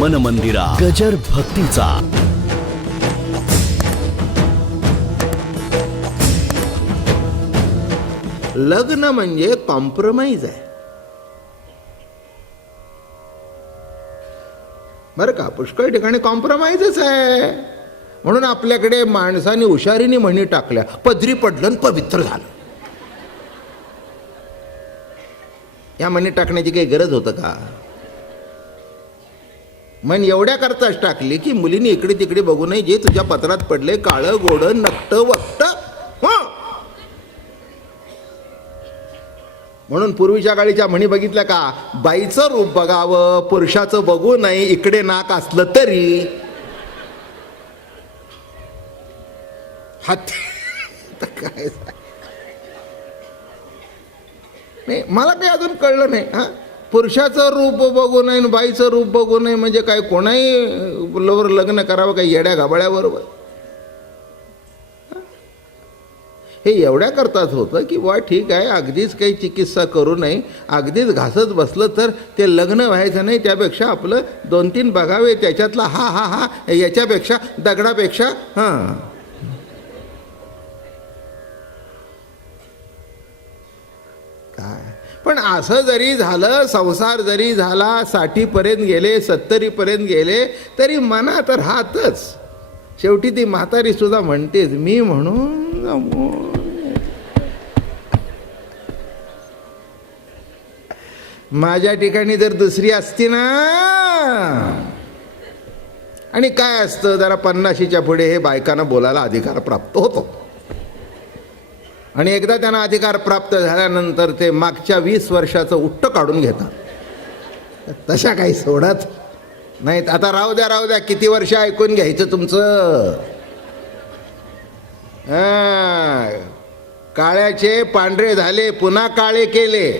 मन मंदिरा गजर भक्तीचा. लग्न म्हणजे कॉम्प्रोमाइज आहे बरं का. पुष्कळ ठिकाणी कॉम्प्रोमाइजच आहे. म्हणून आपल्याकडे माणसाने हुशारीने म्हणी टाकल्या, पदरी पडलं आणि पवित्र झालं. या म्हणी टाकण्याची काही गरज होतं का? मन एवढ्या करताच टाकली की मुलीने इकडे तिकडे बघू नये, जे तुझ्या पत्रात पडले काळं गोड नकट वक्त. म्हणून पूर्वीच्या काळीच्या म्हणी बघितल्या का? बाईचं रूप बघावं, पुरुषाचं बघू नये, इकडे नाक असलं तरी. हात काय नाही, मला काही अजून कळलं नाही. हा, पुरुषाचं रूप बघू नये, बाईचं रूप बघू नये म्हणजे काय? कोणाही लग्न करावं काही येड्या घाबळ्याबरोबर? हे एवढ्या करतात होतं की वा ठीक आहे, अगदीच काही चिकित्सा करू नये, अगदीच घासत बसलं तर ते लग्न व्हायचं नाही, त्यापेक्षा आपलं 2-3 बघावे, त्याच्यातला हा हा हा याच्यापेक्षा दगडापेक्षा हां. काय पण असं जरी झालं, संसार जरी झाला, 60पर्यंत गेले, 70पर्यंत गेले, तरी मनात राहतच. शेवटी ती म्हातारी सुद्धा म्हणतेच, मी म्हणून माझ्या ठिकाणी जर दुसरी असती ना. आणि काय असतं, जरा 50च्या पुढे हे बायकांना बोलायला अधिकार प्राप्त होतो. आणि एकदा त्यांना अधिकार प्राप्त झाल्यानंतर ते मागच्या 20 वर्षाचं उट्ट काढून घेतात. तशा काही सोडत नाहीत. आता राहू द्या, किती वर्ष ऐकून घ्यायचं तुमचं. काळ्याचे पांढरे झाले, पुन्हा काळे केले.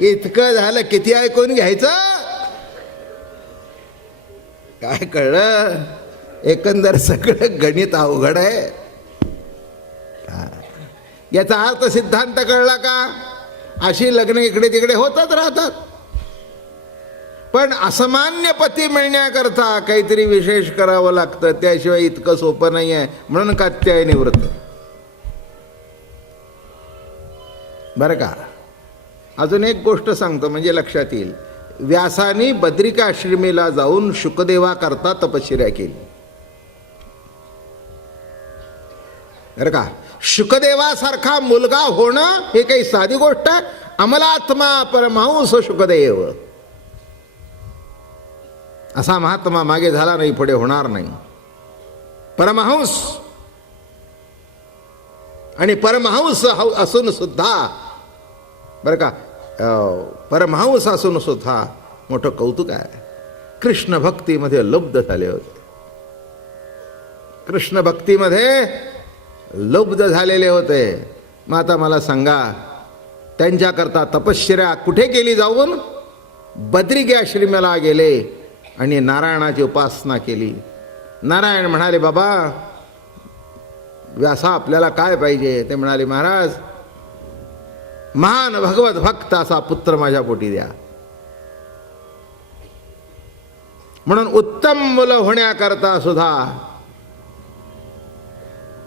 इतकं झालं, किती ऐकून घ्यायचं. काय कळलं? एकंदर सगळं गणित अवघड आहे. याचा अर्थ सिद्धांत कळला का? अशी लग्न इकडे तिकडे होतच राहतात. पण असामान्य पती मिळण्याकरता काहीतरी विशेष करावं लागतं, त्याशिवाय इतकं सोपं नाही आहे. म्हणून कात्यायनी व्रत बरं का. अजून एक गोष्ट सांगतो म्हणजे लक्षात येईल. व्यासानी बद्रिकाश्रमीला जाऊन शुकदेवा करता तपश्चर्या केली बरं का. शुकदेवासारखा मुलगा होणं हे काही साधी गोष्ट आहे? अमलात्मा परमहंस शुकदेव असा महात्मा मागे झाला नाही, पुढे होणार नाही. परमहंस आणि परमहंस असून सुद्धा बरं का, परमहंस असून सुद्धा मोठं कौतुक आहे. कृष्ण भक्तीमध्ये लुब्ध झाले होते. कृष्ण भक्तीमध्ये लुब्ध झालेले होते. मग आता मला सांगा, त्यांच्याकरता तपश्चर्या कुठे केली? जाऊन बद्रिका आश्रमाला गेले आणि नारायणाची उपासना केली. नारायण म्हणाले, बाबा व्यासा आपल्याला काय पाहिजे? ते म्हणाले, महाराज महान भगवत भक्त असा पुत्र माझ्या पोटी द्या. म्हणून उत्तम मुलं होण्याकरता सुद्धा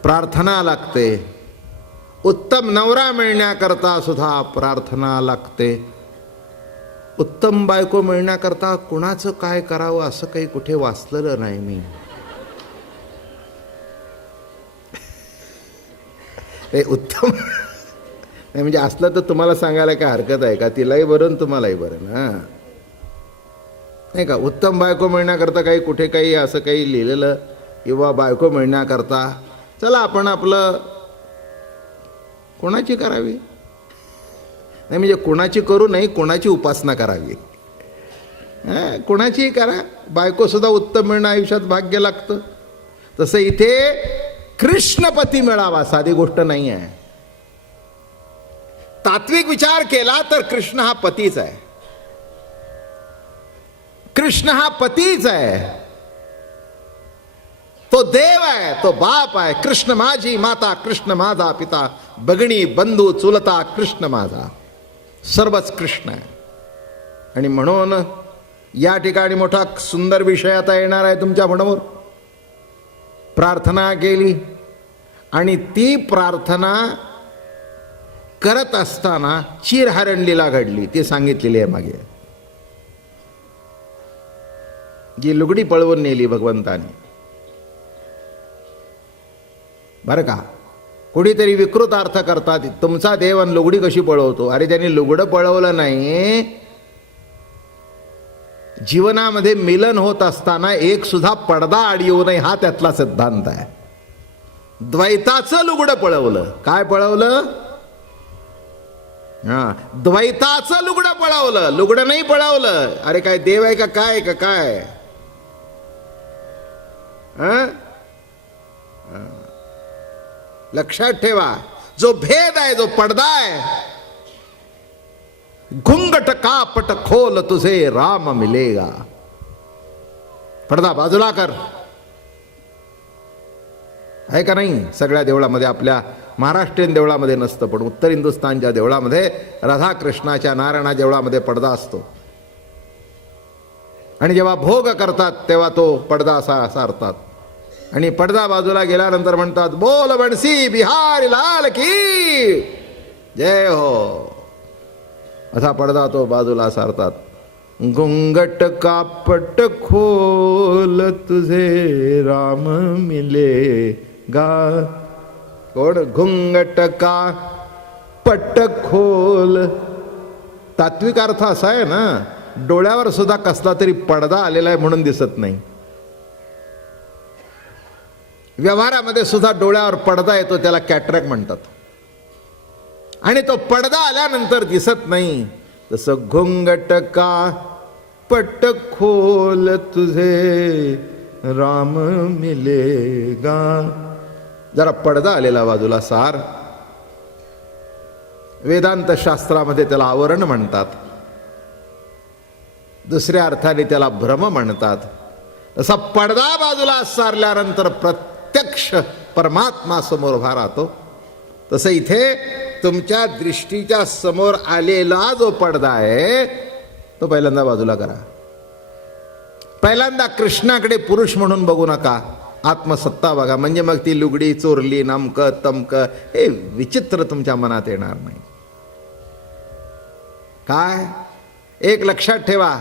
प्रार्थना लागते. उत्तम नवरा मिळण्याकरता सुद्धा प्रार्थना लागते. उत्तम बायको मिळण्याकरता कुणाचं काय करावं असं काही कुठे वाचलेलं नाही मी. हे उत्तम म्हणजे असलं तर तुम्हाला सांगायला काय हरकत आहे का? तिलाही बरं तुम्हालाही बरं ना, नाही का. उत्तम बायको मिळण्याकरता काही कुठे काही असं काही लिहिलेलं किंवा बायको मिळण्याकरता चला आपण आपलं कोणाची करावी नाही, म्हणजे कोणाची करू नाही, कोणाची उपासना करावी. कोणाचीही करा, बायकोसुद्धा उत्तम मिळणं आयुष्यात भाग्य लागतं. तसं इथे कृष्णपती मिळावा साधी गोष्ट नाही आहे. तात्विक विचार केला तर कृष्ण हा पतीच आहे. कृष्ण हा पतीच आहे. तो देव आहे, तो बाप आहे. कृष्ण माझी माता, कृष्ण माझा पिता, भगिनी बंधू चुलता कृष्ण माझा, सर्वच कृष्ण आहे. आणि म्हणून या ठिकाणी मोठा सुंदर विषय आता येणार आहे तुमच्या समोर. प्रार्थना केली आणि ती प्रार्थना करत असताना चिरहरण लीला घडली, ती सांगितलेली आहे मागे. जी लुगडी पळवून नेली भगवंताने, बरं का. कुणीतरी विकृत अर्थ करतात, तुमचा देव आणि लुगडी कशी पळवतो. अरे त्यांनी लुगडं पळवलं नाही, जीवनामध्ये मिलन होत असताना एक सुद्धा पडदा आड येऊ नये हा त्यातला सिद्धांत आहे. द्वैताचं लुगडं पळवलं. काय पळवलं? हा, द्वैताचं लुगडं पळवलं, लुगडं नाही पळवलं. अरे काय देव आहे का काय का काय? लक्षात ठेवा, जो भेद आहे, जो पडदा आहे, घुंगट कापट खोल तुझे राम मिलेगा. पडदा बाजूला कर. आहे का नाही? सगळ्या देवळामध्ये, आपल्या महाराष्ट्रीयन देवळामध्ये नसतं, पण उत्तर हिंदुस्थानच्या देवळामध्ये, राधाकृष्णाच्या नारायणा देवळामध्ये पडदा असतो. आणि जेव्हा भोग करतात तेव्हा तो पडदा असा सारतात. आणि पडदा बाजूला गेल्यानंतर म्हणतात, बोल बनसी बिहारी लाल की जय हो. असा पडदा तो बाजूला सारतात. घुंगट कापट खोल तुझे राम मिले गा. कोण? घुंगट का पट खोल. तात्विक अर्थ असा आहे ना, डोळ्यावर सुद्धा कसला तरी पडदा आलेला आहे म्हणून दिसत नाही. व्यवहारामध्ये सुद्धा डोळ्यावर पडदा येतो, त्याला कॅटरॅक्ट म्हणतात. आणि तो पडदा आल्यानंतर दिसत नाही. तसं घुंगट का पट खोल तुझे राम मिलेगा. जरा पडदा आलेला बाजूला सार. वेदांत शास्त्रामध्ये त्याला आवरण म्हणतात, दुसऱ्या अर्थाने त्याला भ्रम म्हणतात. तसा पडदा बाजूला सारल्यानंतर प्रत्यक्ष परमात्मा समोर उभा राहतो. तसं इथे तुमच्या दृष्टीच्या समोर आलेला जो पडदा आहे तो पहिल्यांदा बाजूला करा. पहिल्यांदा कृष्णाकडे पुरुष म्हणून बघू नका, आत्मसत्ता बघा. म्हणजे मग ती लुगडी चोरली, नमक तमक हे विचित्र तुमच्या मनात येणार नाही. काय? एक लक्षात ठेवा,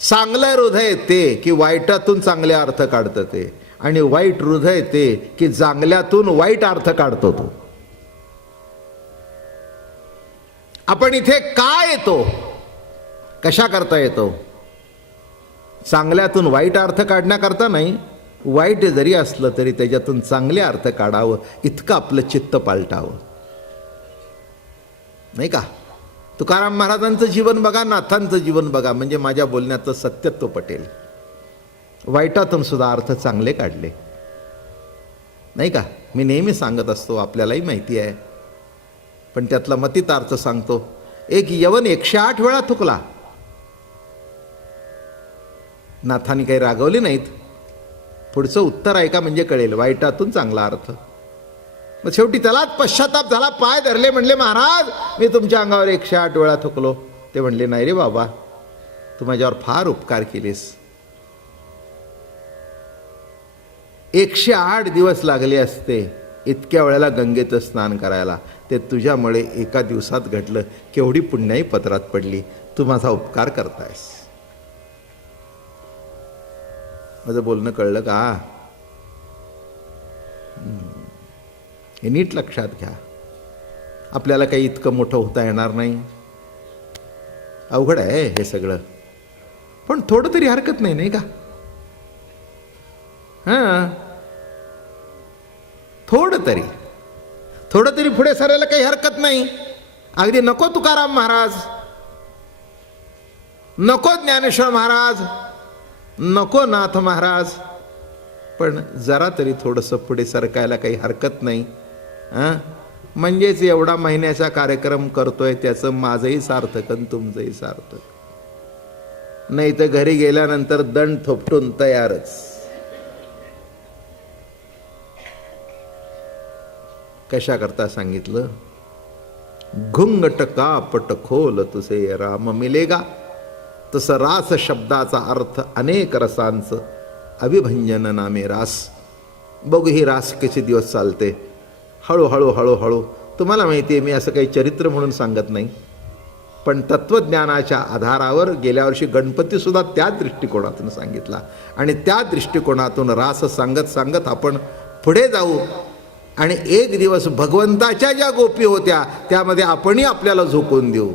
चांगलं हृदय ते की वाईटातून चांगले अर्थ काढतं ते, आणि वाईट हृदय ते की चांगल्यातून वाईट अर्थ काढतो तो. आपण इथे काय येतो, कशा करता येतो? चांगल्यातून वाईट अर्थ काढण्याकरता नाही, वाईट जरी असलं तरी त्याच्यातून चांगले अर्थ काढावं, इतकं आपलं चित्त पालटावं, नाही का? तुकाराम महाराजांचं जीवन बघा, नाथांचं जीवन बघा, म्हणजे माझ्या बोलण्याचं सत्यत्व पटेल. वाईटातून सुद्धा अर्थ चांगले काढले, नाही का? मी नेहमी सांगत असतो, आपल्यालाही माहिती आहे, पण त्यातला मतितार्थ सांगतो. एक यवन 108 वेळा थुकला, नाथांनी काही रागवले नाहीत. पुढचं उत्तर ऐका म्हणजे कळेल, वाईटातून चांगला अर्थ. मग शेवटी त्यालाच पश्चाताप झाला, पाय धरले, म्हणले महाराज मी तुमच्या अंगावर 108 वेळा थुकलो. ते म्हणले नाही रे बाबा, तू माझ्यावर फार उपकार केलेस. 108 दिवस लागले असते इतक्या वेळेला गंगेत स्नान करायला, ते तुझ्यामुळे एका दिवसात घडलं. केवढी पुण्याई पत्रात पडली, तू माझा उपकार करतायस. माझं बोलणं कळलं का? हे नीट लक्षात घ्या. आपल्याला काही इतकं मोठं होता येणार नाही, अवघड आहे हे सगळं, पण थोडं तरी हरकत नाही, नाही का? हां, थोडं तरी पुढे सरायला काही हरकत नाही. अगदी नको तुकाराम महाराज, नको ज्ञानेश्वर महाराज, नको नाथ महाराज, पण जरा तरी थोडंसं पुढे सरकायला काही हरकत नाही. म्हणजेच एवढा महिन्याचा कार्यक्रम करतोय त्याचं माझंही सार्थक आणि तुमचंही सार्थक. नाही तर घरी गेल्यानंतर दंड थोपटून तयारच. कशा करता सांगितलं? घुंगट कापट खोल तुसे राम मिलेगा. तसं रास शब्दाचा अर्थ अनेक रसांचं अविभंजन नामे रास. बघू ही रास किती दिवस चालते. हळूहळू हळूहळू. तुम्हाला माहिती आहे मी असं काही चरित्र म्हणून सांगत नाही, पण तत्त्वज्ञानाच्या आधारावर गेल्या वर्षी गणपतीसुद्धा त्या दृष्टिकोनातून सांगितला आणि त्या दृष्टिकोनातून रास सांगत सांगत आपण पुढे जाऊ आणि एक दिवस भगवंताच्या ज्या गोपी होत्या त्यामध्ये आपणही आपल्याला झोकून देऊ.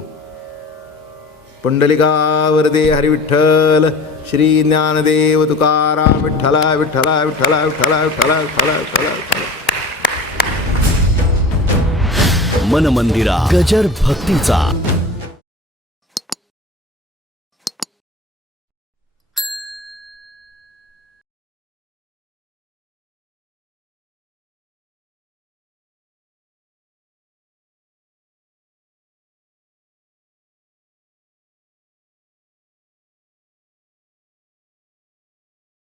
पुंडलिका वरदे हरी विठ्ठल. श्री ज्ञानदेव तुकाराम विठ्ठला विठ्ठला विठ्ठला विठ्ठला विठ्ठला विठ्ठला विठ्ठला विठ्ठला. मन मंदिरा गजर भक्तीचा.